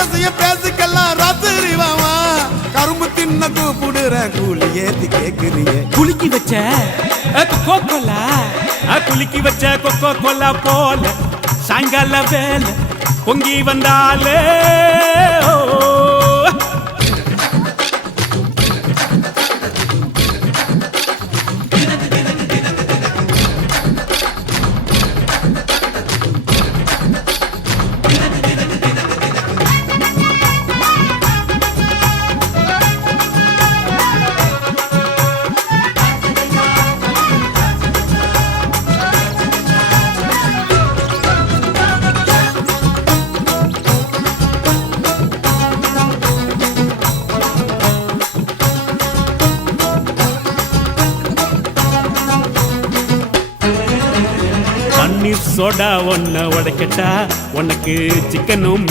ரகசிய பேசுக்கெல்லாம் ராத்திரி வாமா கரும்பு தின்ன கூப்பிடுற கூலி ஏத்தி கேக்குறிய குலுக்கி வச்ச கொக்கோ கோலா குலுக்கி வச்ச கொக்கோ கோலா போல சாயங்கால வேலை பொங்கி வந்தாலே பன்னீர் சோடா ஒன்ன உடைக்கட்டா உனக்கு சிக்கனும்